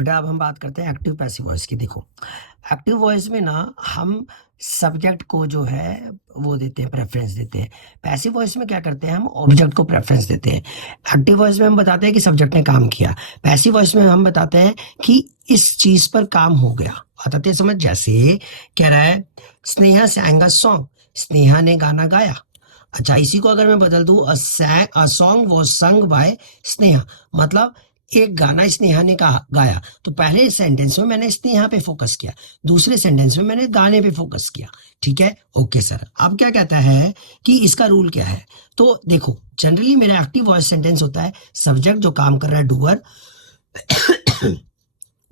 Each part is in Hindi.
बेटा अब हम बात करते हैं एक्टिव पैसिव वॉइस की। देखो एक्टिव वॉइस में ना हम सब्जेक्ट को जो है वो देते हैं, प्रेफरेंस देते हैं। पैसिव वॉइस में क्या करते हैं, हम ऑब्जेक्ट को प्रेफरेंस देते हैं। एक्टिव वॉइस में हम बताते हैं कि सब्जेक्ट ने काम किया, पैसिव वॉइस में हम बताते हैं कि इस चीज पर काम हो गया। बताते हैं समझ, जैसे कह रहा है Sneha sang a song, Sneha ने गाना गाया। अच्छा, इसी को अगर मैं बदल दूं a song was sung by Sneha, मतलब एक गाना स्नेहा ने गाया। तो पहले सेंटेंस में मैंने स्नेहा पे फोकस किया, दूसरे सेंटेंस में मैंने गाने पे फोकस किया। ठीक है, ओके सर। अब क्या कहता है कि इसका रूल क्या है। तो देखो जनरली मेरा एक्टिव वॉइस सेंटेंस होता है सब्जेक्ट जो काम कर रहा है डूअर,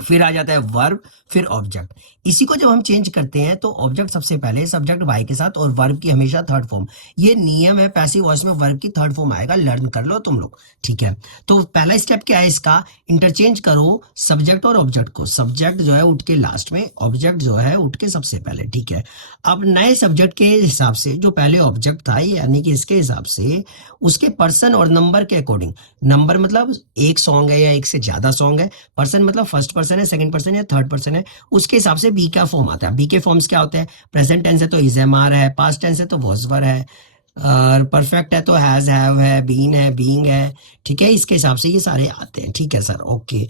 फिर आ जाता है वर्ब, फिर ऑब्जेक्ट। इसी को जब हम चेंज करते हैं तो ऑब्जेक्ट सबसे पहले सब्जेक्ट वाई के साथ और वर्ब की हमेशा थर्ड फॉर्म। ये नियम है, पैसिव वॉइस में वर्ब की थर्ड फॉर्म आएगा, लर्न कर लो तुम लोग। ठीक है, तो पहला स्टेप क्या है इसका, इंटरचेंज करो सब्जेक्ट और ऑब्जेक्ट को। सब्जेक्ट जो है उठ के लास्ट में, ऑब्जेक्ट जो है उठ के सबसे पहले। ठीक है, अब नए सब्जेक्ट के हिसाब से जो पहले ऑब्जेक्ट था, यानी कि इसके हिसाब से उसके पर्सन और नंबर के अकॉर्डिंग, नंबर मतलब एक सॉन्ग है या एक से ज्यादा सॉन्ग है, पर्सन मतलब फर्स्ट पर्सन है, सेकंड पर्सन है, थर्ड पर्सन है, उसके हिसाब से बी का फॉर्म आता है। बी के फॉर्म्स क्या होते हैं, प्रेजेंट टेंस है तो इज एम आर है, पास्ट टेंस है तो वॉज वर है, और परफेक्ट है तो हैज हैव है, बीन है, बीइंग है। ठीक है, इसके हिसाब से ये सारे आते हैं। ठीक है सर, ओके।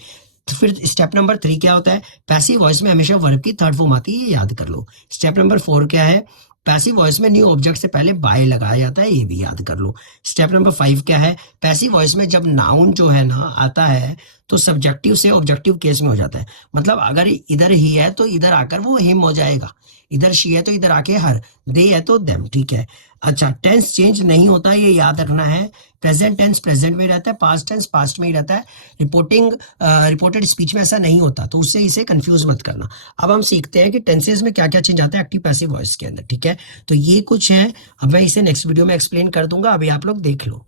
तो फिर स्टेप नंबर 3 क्या होता है, पैसिव वॉइस में हमेशा वर्ब की थर्ड फॉर्म आती है, ये याद कर लो। स्टेप नंबर 4 क्या है, पैसिव वॉइस में न्यू ऑब्जेक्ट से पहले बाय लगाया जाता है, ये भी याद कर लो। स्टेप नंबर 5 क्या है, पैसिव वॉइस में जब नाउन जो है ना आता है तो सब्जेक्टिव से ऑब्जेक्टिव केस में हो जाता है। मतलब अगर इधर ही है तो इधर आकर वो हिम हो जाएगा, इधर शी है तो इधर आके हर, दे है तो देम। ठीक है, अच्छा टेंस चेंज नहीं होता, ये याद रखना है। प्रेजेंट टेंस प्रेजेंट में ही रहता है, पास्ट टेंस पास्ट में ही रहता है। रिपोर्टेड स्पीच में ऐसा नहीं होता, तो उससे इसे कंफ्यूज मत करना। अब हम सीखते हैं कि टेंसेस में क्या क्या चेंज आता है एक्टिव पैसिव वॉइस के अंदर। ठीक है, तो ये कुछ है, अब मैं इसे नेक्स्ट वीडियो में एक्सप्लेन कर दूंगा, अभी आप लोग देख लो।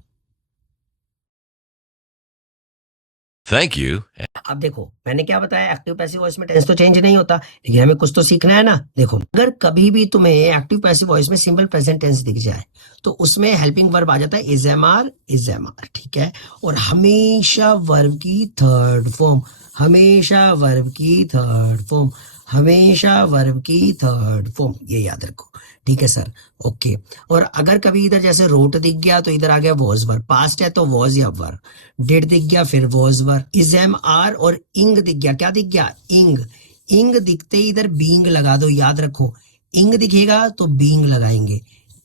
Thank you. अब देखो मैंने क्या बताया, एक्टिव पैसिव वॉइस में टेंस तो चेंज नहीं होता, लेकिन हमें कुछ तो सीखना है ना। देखो अगर कभी भी तुम्हें एक्टिव पैसिव वॉइस में सिंपल प्रेजेंट टेंस दिख जाए तो उसमें हेल्पिंग वर्ब आ जाता है is am are, is am are. ठीक है, और हमेशा वर्ब की थर्ड फॉर्म, हमेशा वर्ब की थर्ड फॉर्म, हमेशा वर्ब की थर्ड फॉर्म, ये याद रखो। ठीक है सर, ओके। और अगर कभी इधर जैसे रोट दिख गया तो इधर आ गया वॉज वर्ब, पास्ट है तो वॉज या वर, डेट दिख गया फिर was were, is am are और इंग दिख गया, क्या दिख गया, इंग। इंग दिखते ही इधर बीइंग लगा दो, याद रखो। इंग दिखेगा तो बीइंग लगाएंगे,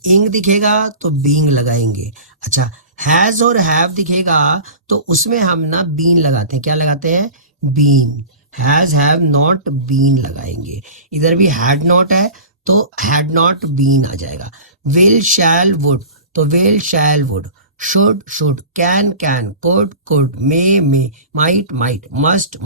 इंग दिखेगा तो बीइंग लगाएंगे। अच्छा, हैज और हैव दिखेगा तो उसमें हम ना बीन लगाते हैं, क्या लगाते हैं, been. Has have not been लगाएंगे। इधर भी हैड नॉट है तो हैड नॉट बीन आ जाएगा। विल शैल वुड तो will shell would, should, can, could, may, might, must,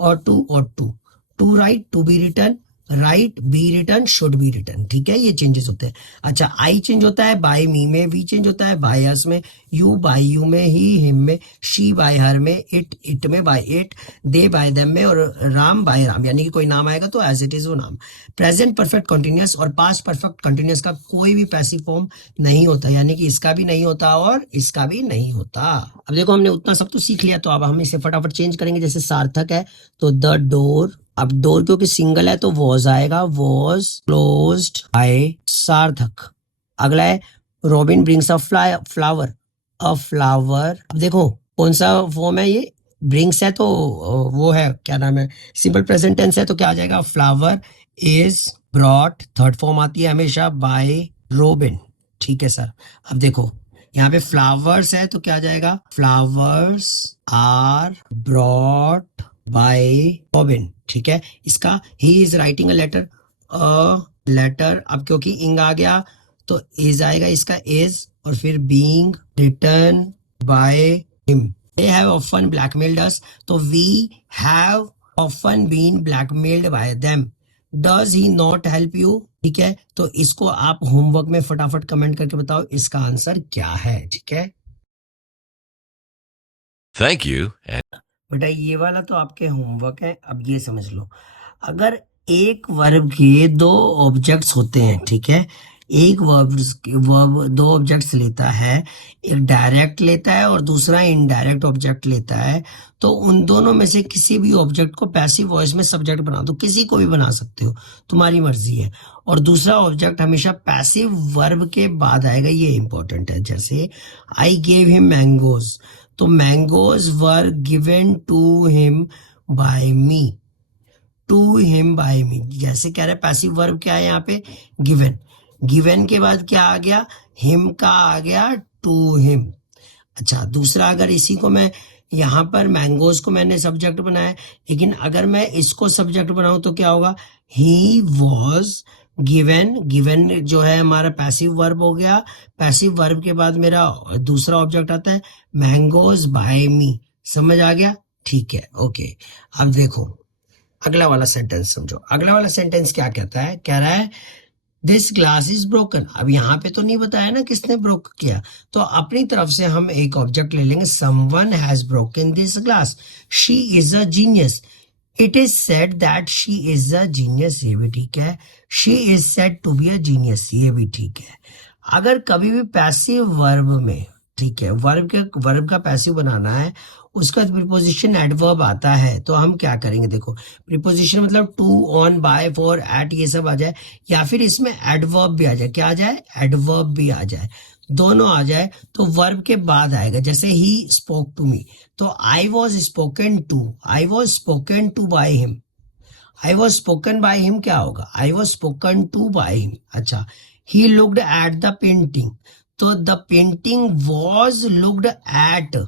ought to write, to be written, write, be written, should be written. ठीक है, ये चेंजेस होते हैं। अच्छा, आई चेंज होता है बाय मी में, वी चेंज होता है बाय अस में, यू बाय यू में, ही हिम में, शी बाय हर में, इट में, by it, they by them में, और राम बाय राम, यानी कि कोई नाम आएगा तो एज इट इज वो नाम। प्रेजेंट परफेक्ट कंटिन्यूअस और पास्ट परफेक्ट कंटिन्यूअस का कोई भी पैसिव फॉर्म नहीं होता, यानी कि इसका भी नहीं होता और इसका भी नहीं होता। अब देखो हमने उतना सब तो सीख लिया, तो अब हम इसे फटाफट चेंज करेंगे। जैसे सार्थक है तो द डोर, अब डोर क्योंकि सिंगल है तो वॉज आएगा, वॉज क्लोज्ड बाय सार्थक। अगला है robin brings a flower, a flower. अब देखो कौन सा फॉर्म है ये, ब्रिंग्स है तो वो है, क्या नाम है, सिंपल प्रेजेंट टेंस है तो क्या आ जाएगा, flower is brought, third form आती है हमेशा बाय रॉबिन। ठीक है सर, अब देखो यहाँ पे फ्लावर्स है तो क्या आ जाएगा, flowers are brought by Robin. ठीक है, इसका ही इज राइटिंग अ लेटर, अब क्योंकि इंग आ गया तो इज आएगा, इसका इज, और फिर being return by him. They have often blackmailed us तो we have often been blackmailed by them. Does he not help you. ठीक है, तो इसको आप होमवर्क में फटाफट कमेंट करके बताओ इसका आंसर क्या है। ठीक है Thank you. And बेटा, ये वाला तो आपके होमवर्क है। अब ये समझ लो, अगर एक वर्ब के दो ऑब्जेक्ट्स होते हैं, ठीक है, एक वर्ब दो ऑब्जेक्ट्स लेता है, एक डायरेक्ट लेता है और दूसरा इनडायरेक्ट ऑब्जेक्ट लेता है, तो उन दोनों में से किसी भी ऑब्जेक्ट को पैसिव वॉइस में सब्जेक्ट बना दो, किसी को भी बना सकते हो, तुम्हारी मर्जी है। और दूसरा ऑब्जेक्ट हमेशा पैसिव वर्ब के बाद आएगा, ये इंपॉर्टेंट है। जैसे आई गेव हिम मैंगोज, तो mangoes were given to him by me, to him by me, जैसे कह रहे पैसिव वर्ब क्या है यहाँ पे, गिवन। गिवन के बाद क्या आ गया, हिम का आ गया टू हिम। अच्छा, दूसरा अगर इसी को मैं यहाँ पर मैंगोज को मैंने सब्जेक्ट बनाया, लेकिन अगर मैं इसको सब्जेक्ट बनाऊं तो क्या होगा, ही वॉज गिवन, गिवन जो है हमारा पैसिव वर्ब हो गया, पैसिव वर्ब के बाद मेरा दूसरा ऑब्जेक्ट आता है मैंगोज बाय मी। समझ आ गया? ठीक है, ओके। अब देखो अगला वाला सेंटेंस समझो। अगला वाला सेंटेंस क्या कहता है, कह रहा है दिस ग्लास इज ब्रोकन। अब यहाँ पे तो नहीं बताया ना किसने ब्रोक किया, तो अपनी तरफ से हम एक ऑब्जेक्ट ले लेंगे, someone has broken this glass, she is a genius, it is said that she is a genius, ये भी ठीक है। She is said to be a genius, ये भी ठीक है। अगर कभी भी पैसिव वर्ब में, ठीक है, वर्ब का पैसिव बनाना है, उसका प्रीपोजिशन एडवर्ब आता है, तो हम क्या करेंगे, देखो प्रीपोजिशन मतलब to, on, by, for, at, ये सब आ जाए, या फिर इसमें एडवर्ब भी आ जाए। क्या आ जाए, एडवर्ब भी आ जाए, दोनों आ जाए तो वर्ब के बाद आएगा। जैसे ही स्पोक टू मी, तो I was spoken to, I was spoken to by him, I was spoken by him क्या होगा, I was spoken to by him. अच्छा, he looked at the painting, तो the painting was looked at,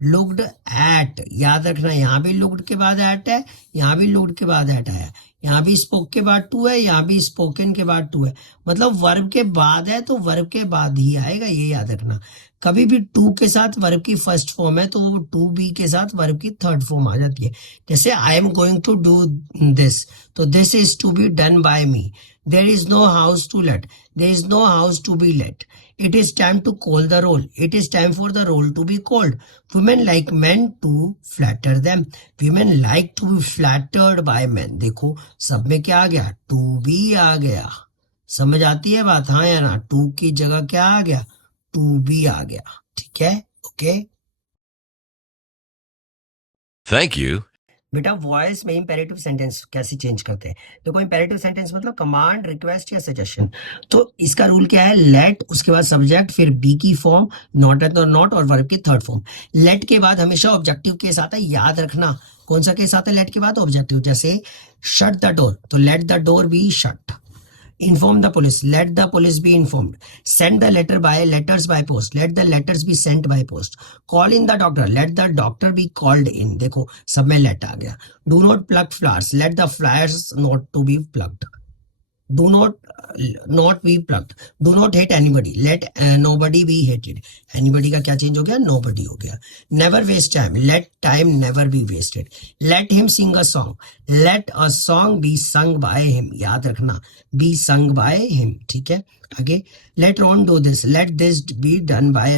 looked at, याद रखना यहाँ भी लुक्ड के बाद एट है, यहाँ भी लुक्ड के बाद एट आया, यहाँ भी स्पोक के बाद टू है, यहाँ भी स्पोकन के बाद टू है, मतलब वर्ब के बाद है तो वर्ब के बाद ही आएगा, ये याद रखना। कभी भी टू के साथ वर्ब की फर्स्ट फॉर्म है तो वो टू बी के साथ वर्ब की थर्ड फॉर्म आ जाती है। जैसे I am going to do this, तो this is to be done by me. There is no house to let, there is no house to be let. It is time to call the roll. It is time for the roll to be called. Women like men to flatter them. Women like to be flattered by men. देखो सब में क्या आ गया, to be आ गया। समझ आती है बात, हाँ या ना? to की जगह क्या आ गया, to be आ गया। ठीक है, ओके। Thank you. बेटा वॉइस में इंपेरेटिव सेंटेंस कैसे चेंज करते हैं, देखो इंपेरेटिव सेंटेंस मतलब कमांड, रिक्वेस्ट या सजेशन। तो इसका रूल क्या है, लेट, उसके बाद सब्जेक्ट, फिर बी की फॉर्म, नॉट है तो नॉट, और वर्ब की थर्ड फॉर्म। लेट के बाद हमेशा ऑब्जेक्टिव केस आता है, याद रखना कौन सा केस आता है लेट के बाद, ऑब्जेक्टिव। जैसे शट द डोर, तो let the door be shut. Inform the police, let the police be informed. Send the letters by post, let the letters be sent by post. Call in the doctor, let the doctor be called in. देखो सब में let आ गया। Do not pluck flowers, let the flowers not to be plucked. Do not be plucked. Do not hate anybody, let nobody be hated. Anybody का क्या चेंज हो गया, nobody हो गया। Never waste time, let time never be wasted. Let him sing a song, let a song be sung by him, याद रखना be sung by him, ठीक है। आगे let Ron do this, let this be done by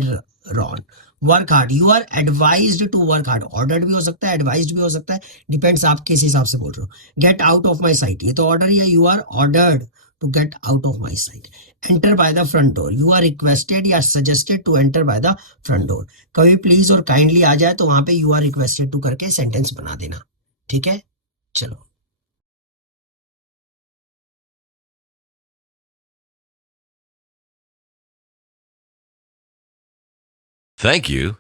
Ron. Work hard, you are advised to work hard, ordered भी हो सकता है, एडवाइज्ड भी हो सकता है, डिपेंड्स आप किस हिसाब से बोल रहे हो। Get out of my sight, ये तो ऑर्डर है, you are ordered to get out of my sight. Enter by the front door, you are requested या suggested to enter by the front door. कभी प्लीज और काइंडली आ जाए तो वहां पे यू आर रिक्वेस्टेड टू करके सेंटेंस बना देना, ठीक है। चलो Thank you.